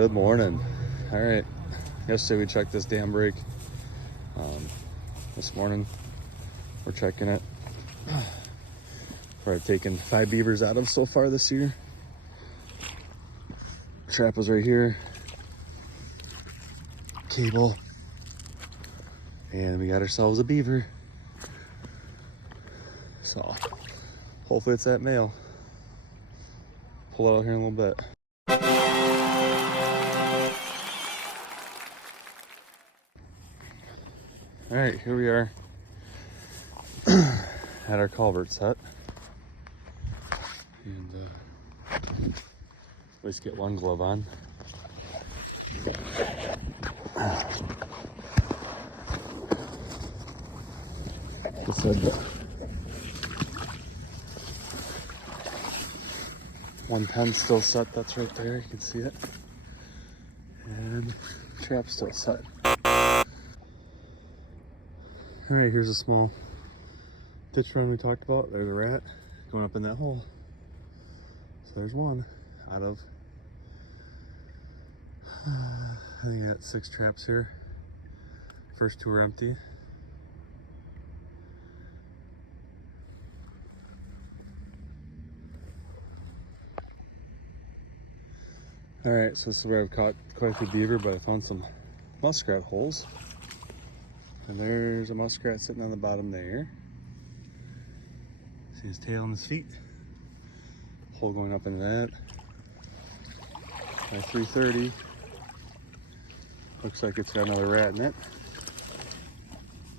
Good morning. All right, yesterday we checked this dam break. This morning we're checking it. Where I've taken 5 beavers out of so far this year. Trap was right here. Cable. And we got ourselves a beaver. So hopefully it's that male. Pull it out here in a little bit. All right, here we are at our culvert set. And at least get one glove on. Just said 110 still set, that's right there, you can see it. And trap still set. All right, here's a small ditch run we talked about. There's a rat going up in that hole. So there's one out of, I think I got 6 traps here. First 2 are empty. All right, so this is where I've caught quite a few beaver, but I found some muskrat holes. And there's a muskrat sitting on the bottom there. See his tail and his feet. Hole going up into that. My 330. Looks like it's got another rat in it.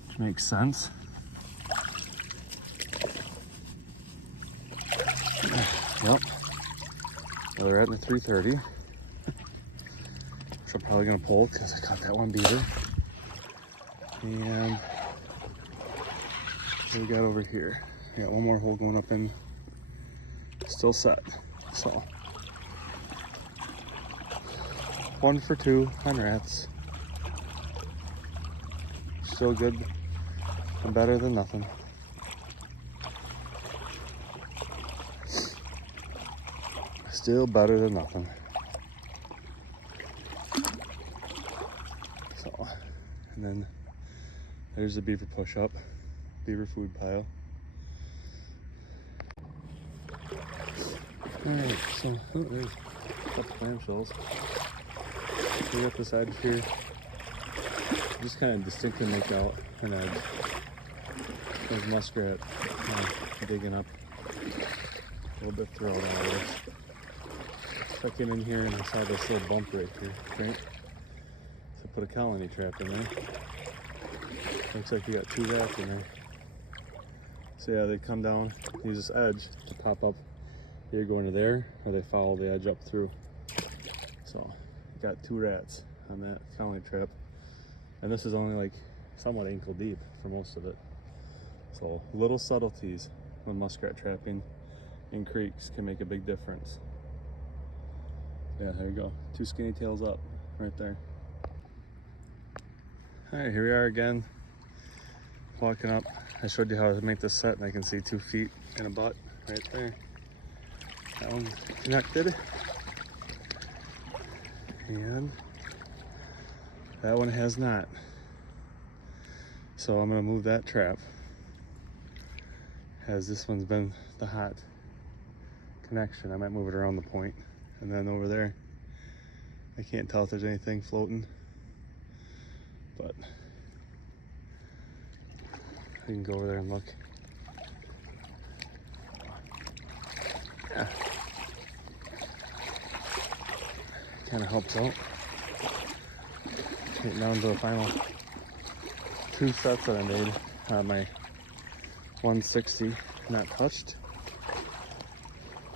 Which makes sense. Yep. Another rat in the 330. Which I'm probably gonna pull because I caught that one beaver. And what do we got over here? We got one more hole going up in, still set. So 1 for 2 on rats. Still good and better than nothing. Still better than nothing. So, and then there's the beaver push-up, beaver food pile. All right, so there's a couple clamshells. We got this edge here. Just kind of distinctly make out an edge. There's muskrat digging up a little bit throughout all of this. So I came in here and I saw this little bump right here, right? So I put a colony trap in there. Looks like you got 2 rats in there. So yeah, they come down, use this edge to pop up. Either go into there or they follow the edge up through. So got 2 rats on that colony trap. And this is only like somewhat ankle deep for most of it. So little subtleties when muskrat trapping in creeks can make a big difference. Yeah, there you go. 2 skinny tails up right there. All right, here we are again. Walking up. I showed you how to make this set and I can see 2 feet and a butt right there. That one's connected. And that one has not. So I'm gonna move that trap as this one's been the hot connection. I might move it around the point. And then over there, I can't tell if there's anything floating, but I can go over there and look. Yeah. Kind of helps out. Getting down to the final 2 sets that I made. My 160 not touched.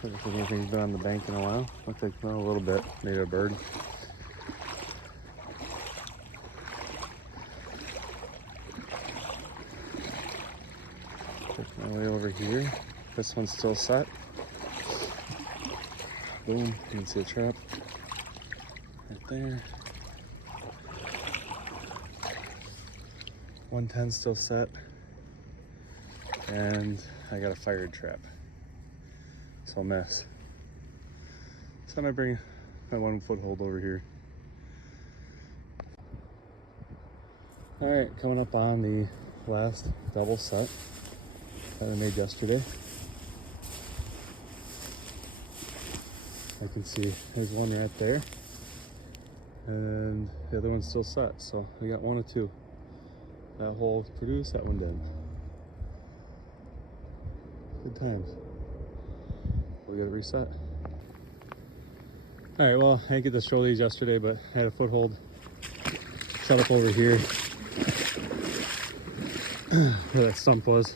I don't think anything's been on the bank in a while. Looks like a little bit, maybe a bird. Take my way over here. This one's still set. Boom, you can see a trap right there. 110 still set. And I got a fired trap. So I'll mess. So I might bring my 1 foothold over here. All right, coming up on the last double set that I made yesterday. I can see there's one right there, and the other one's still set. So we got one or two. That hole produced, that one didn't. Good times. We got it reset. All right, well, I didn't get to show these yesterday, but I had a foothold set up over here where that stump was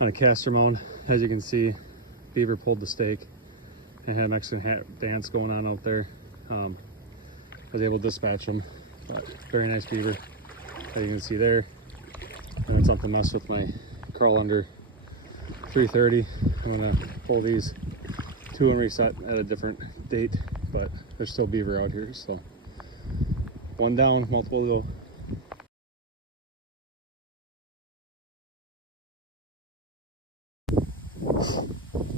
on a caster mound. As you can see, beaver pulled the stake and had a Mexican hat dance going on out there. I was able to dispatch him, but very nice beaver, as you can see there. And then something messed with my crawl under 330. I'm gonna pull these two and reset at a different date, but there's still beaver out here, so one down, multiple to go.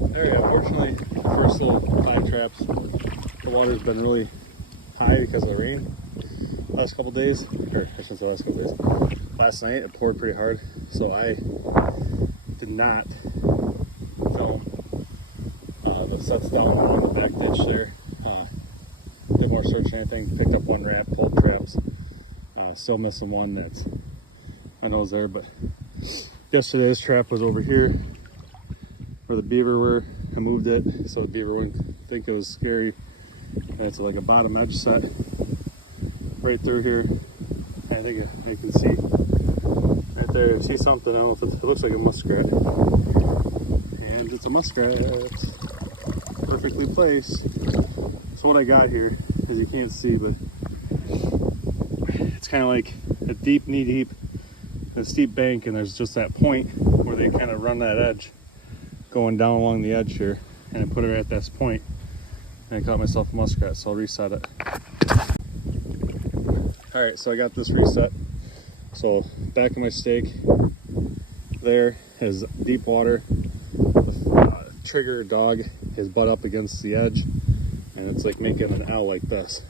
There you go. Unfortunately, first little 5 traps, the water's been really high because of the rain last couple days, or I shouldn't say last couple days. Last night it poured pretty hard, so I did not film the sets down on the back ditch there. Did more search than anything. Picked up one rat, pulled traps. Still missing one that's I know is there, but yesterday's trap was over here where the beaver were. I moved it so the beaver wouldn't think it was scary. And it's like a bottom edge set right through here. I think you can see right there. You see something? I don't know if it looks like a muskrat, and it's a muskrat. It's perfectly placed. So what I got here is, you can't see, but it's kind of like a deep, knee deep, a steep bank, and there's just that point where they kind of run that edge going down along the edge here, and I put it at this point, and I caught myself a muskrat, so I'll reset it. All right, so I got this reset. So back of my stake there is deep water. The trigger dog is butt up against the edge, and it's like making an L like this.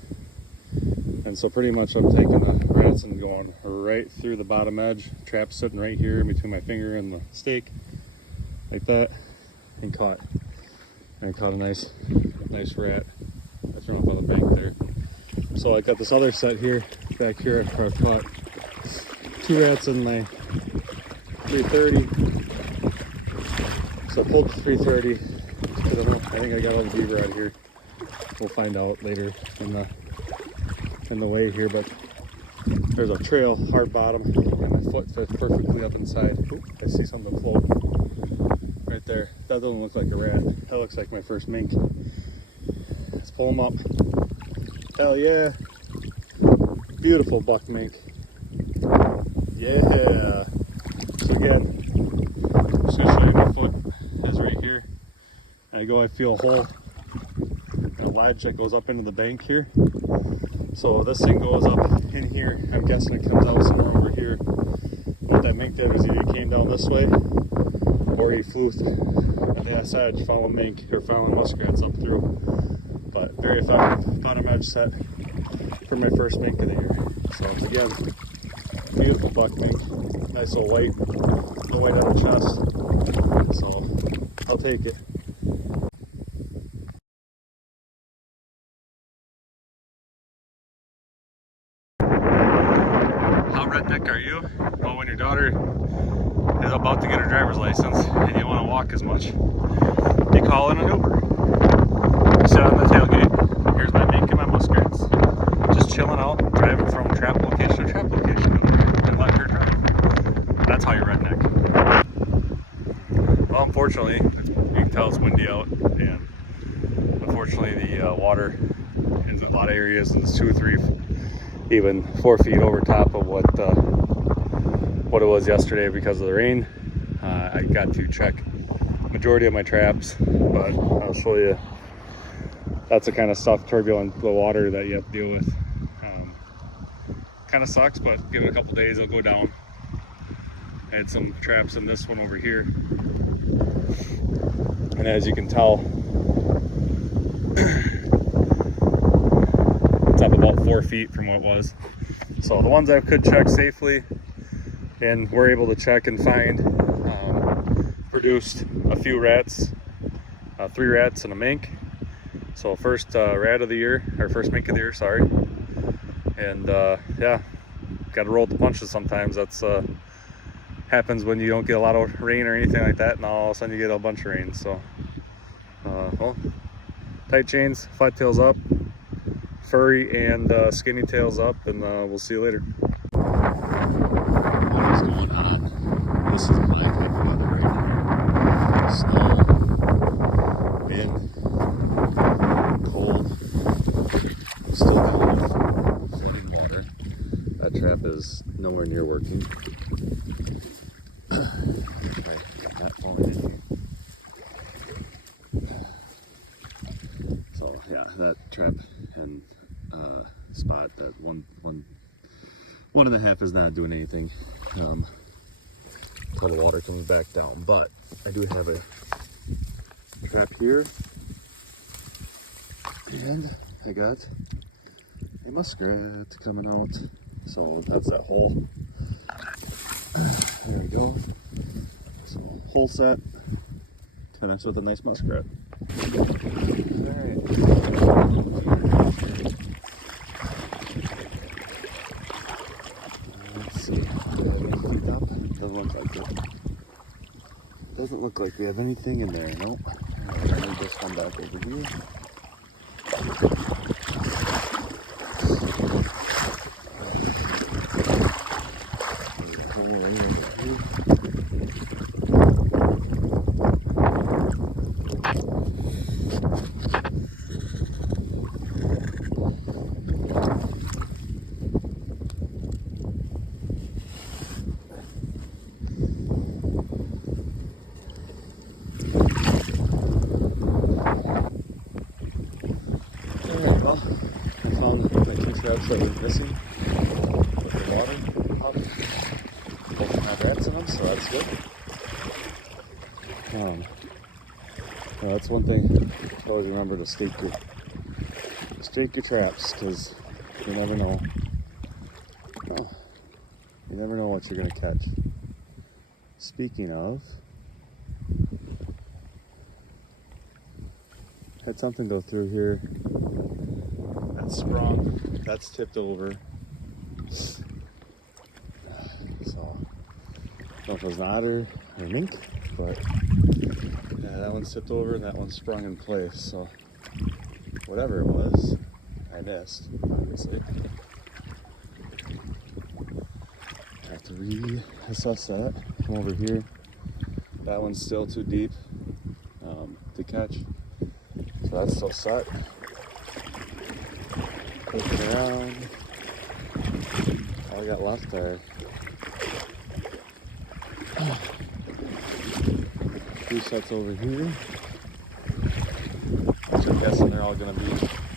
And so pretty much I'm taking the rats and going right through the bottom edge. Trap sitting right here in between my finger and the stake, like that, and caught. And I caught a nice rat. I threw him off on the bank there. So I got this other set here, back here. I've caught 2 rats in my 330. So I pulled the 330. I think I got all the beaver out here. We'll find out later in the way here, but there's a trail, hard bottom, and my foot fits perfectly up inside. Ooh, I see something float right there. That doesn't look like a rat. That looks like my first mink. Let's pull him up. Hell yeah. Beautiful buck mink. Yeah. So again, I'm just gonna show you my foot is right here. And I feel a hole, a ledge that goes up into the bank here. So this thing goes up in here. I'm guessing it comes out somewhere over here. What that mink did was either he came down this way, or he flew at the edge, following mink or following muskrats up through. But very effective bottom edge set for my first mink of the year. So again, beautiful buck mink, nice little white, no white on the chest. So I'll take it. How redneck are you? Well, when your daughter is about to get her driver's license and you don't want to walk as much, you call in an Uber. You sit on the tailgate. Here's my mink and my muskrats. Just chilling out, driving from trap location to trap location, and let her drive. That's how you're redneck. Well, unfortunately, you can tell it's windy out, and unfortunately the water in a lot of areas is 2 or 3, even 4 feet over top of what it was yesterday because of the rain. I got to check majority of my traps, but I'll show you. That's the kind of stuff, turbulent water, that you have to deal with. Kind of sucks, but give it a couple days, it'll go down. I had some traps in this one over here, and as you can tell, It's up about 4 feet from what it was. So the ones I could check safely and were able to check and find produced a few rats, 3 rats and a mink. So first rat of the year, or first mink of the year, sorry. And yeah, got to roll with the punches sometimes. That's happens when you don't get a lot of rain or anything like that, and all of a sudden you get a bunch of rain. So well, tight chains, flat tails up, furry and skinny tails up, and we'll see you later. What is going on? This is my type of weather right here. Snow, wind, cold. I'm still dealing with floating water. That trap is nowhere near working. Not falling in here. So yeah, that trap and spot, that one and a half is not doing anything until the water comes back down. But I do have a trap here, and I got a muskrat coming out. So that's that hole. There we go. So hole set, connects with a nice muskrat. Alright. Let's see. Do I have any feet up? Doesn't look like it. Doesn't look like we have anything in there, nope. Alright, let me just come back over here. Traps that were missing with the water out. Both have rats in them, so that's good. Well, that's one thing. Always remember to stake your traps, because you never know. Oh, you never know what you're gonna catch. Speaking of, had something go through here. That's sprung. That's tipped over. So, I don't know if it was an otter or a mink, but yeah, that one's tipped over and that one sprung in place. So, whatever it was, I missed, obviously. I have to reassess that. Come over here. That one's still too deep to catch. So that's still set. Looking around. All I got left are 3 sets over here, which I'm guessing they're all going to be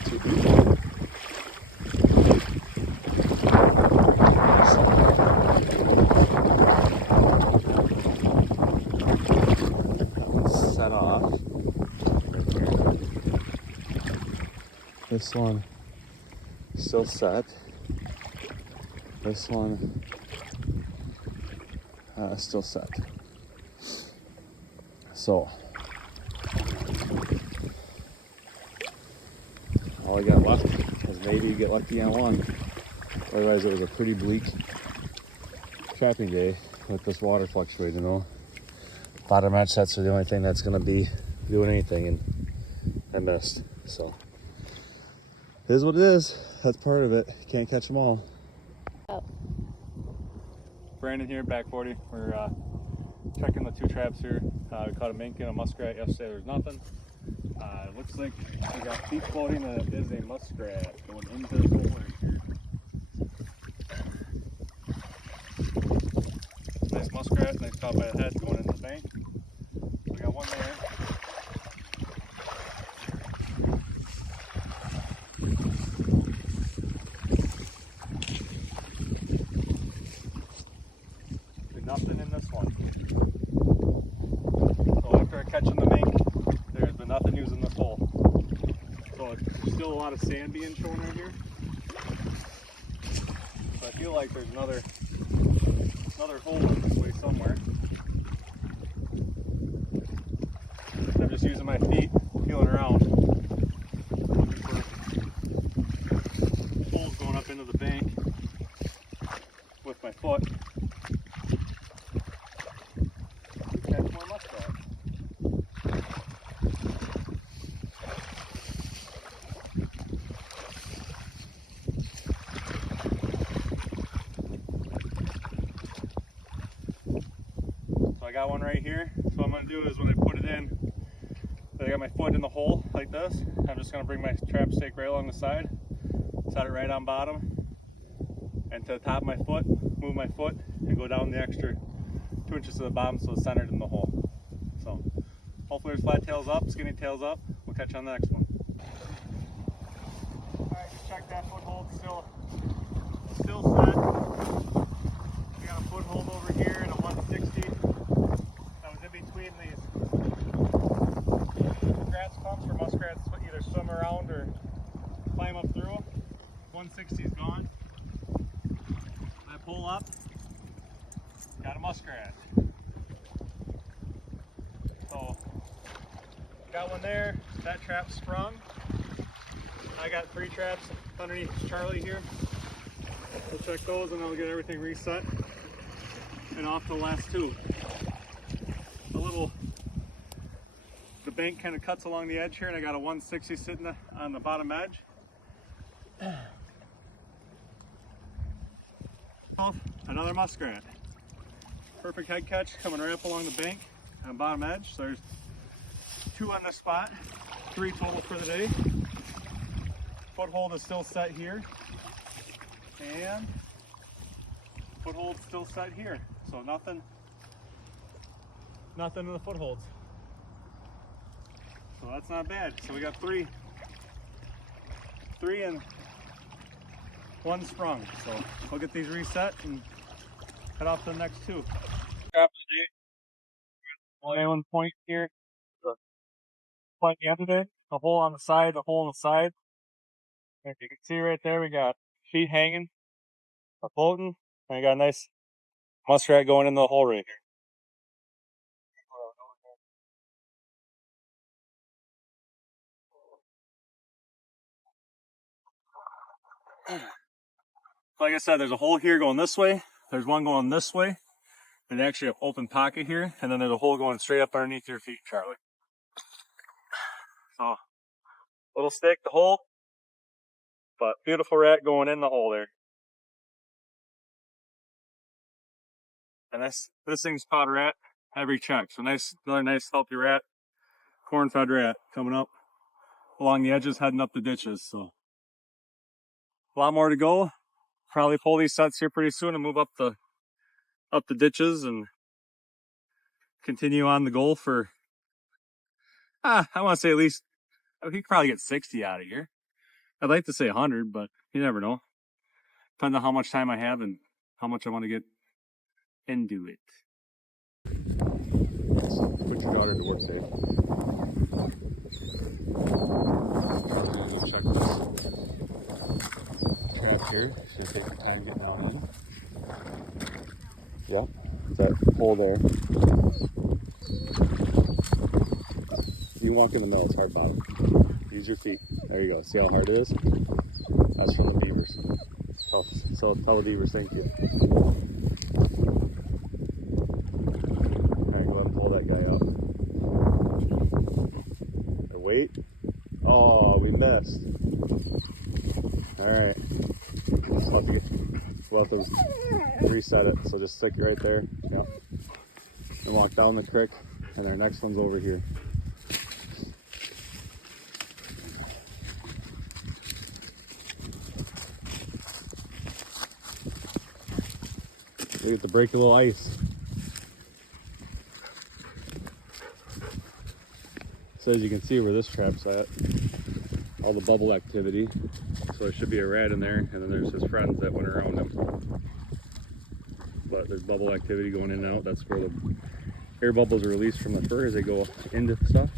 too big. That one's set off. This one still set. This one still set. So all I got left is maybe you get lucky on one. Otherwise, it was a pretty bleak trapping day with this water fluctuating. You know, bottom match sets are the only thing that's going to be doing anything, and I missed. So it is what it is. That's part of it. Can't catch them all. Oh. Brandon here, back 40. We're checking the 2 traps here. We caught a mink and a muskrat yesterday. There's nothing. It looks like we got feet floating, and it is a muskrat going into the hole right here. Nice muskrat, nice caught by the head going into the bank. We got one there. Nothing in this one. So after catching the mink, there's been nothing using this hole. So it's still a lot of sand being shown right here. So I feel like there's another hole this way somewhere. I'm just using my feet, feeling around, looking for holes going up into the bank with my foot. Catch more muskrat. So I got one right here. So what I'm going to do is when I put it in, I got my foot in the hole like this. I'm just going to bring my trap stake right along the side, set it right on bottom, and to the top of my foot, move my foot, and go down the extra 2 inches to the bottom so it's centered in the hole. So hopefully there's flat tails up, skinny tails up. We'll catch you on the next one. Alright, just check that foothold still set. We got a foothold over here and a 160 that was in between these grass clumps for muskrats to either swim around or climb up through. 160 is gone. I pull up, got a muskrat. So got one there. That trap sprung. I got 3 traps underneath Charlie here. We'll check those and then we'll get everything reset. And off to the last 2. The bank kind of cuts along the edge here, and I got a 160 sitting on the bottom edge. Another muskrat. Perfect head catch coming right up along the bank on bottom edge. So there's 2 on this spot, 3 total for the day. Foothold is still set here, and foothold still set here. So nothing in the footholds. So that's not bad. So we got 3 and 1 sprung. So we'll get these reset and head off to the next 2. Only one point here. The point the end of it. The hole on the side, the hole on the side. If you can see right there, we got feet hanging, a floating, and we got a nice muskrat going in the hole right here. Like I said, there's a hole here going this way. There's one going this way. There's actually an open pocket here, and then there's a hole going straight up underneath your feet, Charlie. So, little stick, the hole, but beautiful rat going in the hole there. And this thing's caught a rat every check. So another nice healthy rat, corn-fed rat coming up along the edges, heading up the ditches. So a lot more to go. Probably pull these sets here pretty soon and move up the ditches and continue on the goal for, I want to say at least, he could probably get 60 out of here. I'd like to say 100, but you never know. Depends on how much time I have and how much I want to get into it. Put your daughter to work today. Check this trap here. Should take your time getting on in. Yep, it's that hole there. You can walk in the middle, it's hard bottom. Use your feet. There you go. See how hard it is? That's from the beavers. So tell the beavers thank you. Alright, go ahead and pull that guy out. Wait. Oh, we missed. Alright. We'll have to reset it. So just stick it right there. Yep. And walk down the creek. And our next one's over here. We get to break a little ice. So as you can see where this trap's at, all the bubble activity. So there should be a rat in there, and then there's his friends that went around him. But there's bubble activity going in and out. That's where the air bubbles are released from the fur as they go into stuff.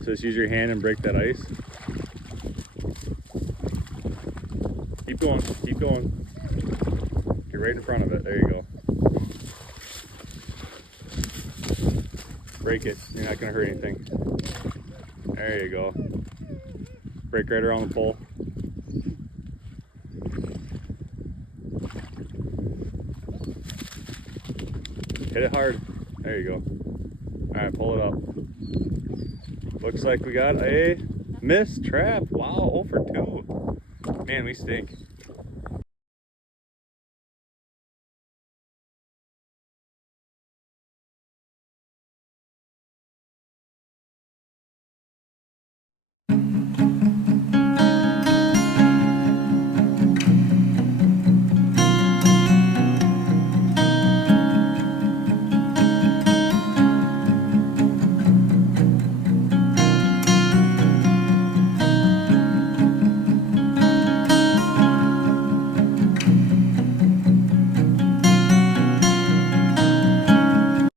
So just use your hand and break that ice. going, keep going. Get right in front of it. There you go. Break it. You're not gonna hurt anything. There you go. Break right around the pole. Hit it hard. There you go. Alright, pull it up. Looks like we got a missed trap. Wow, 0 for 2. Man, we stink.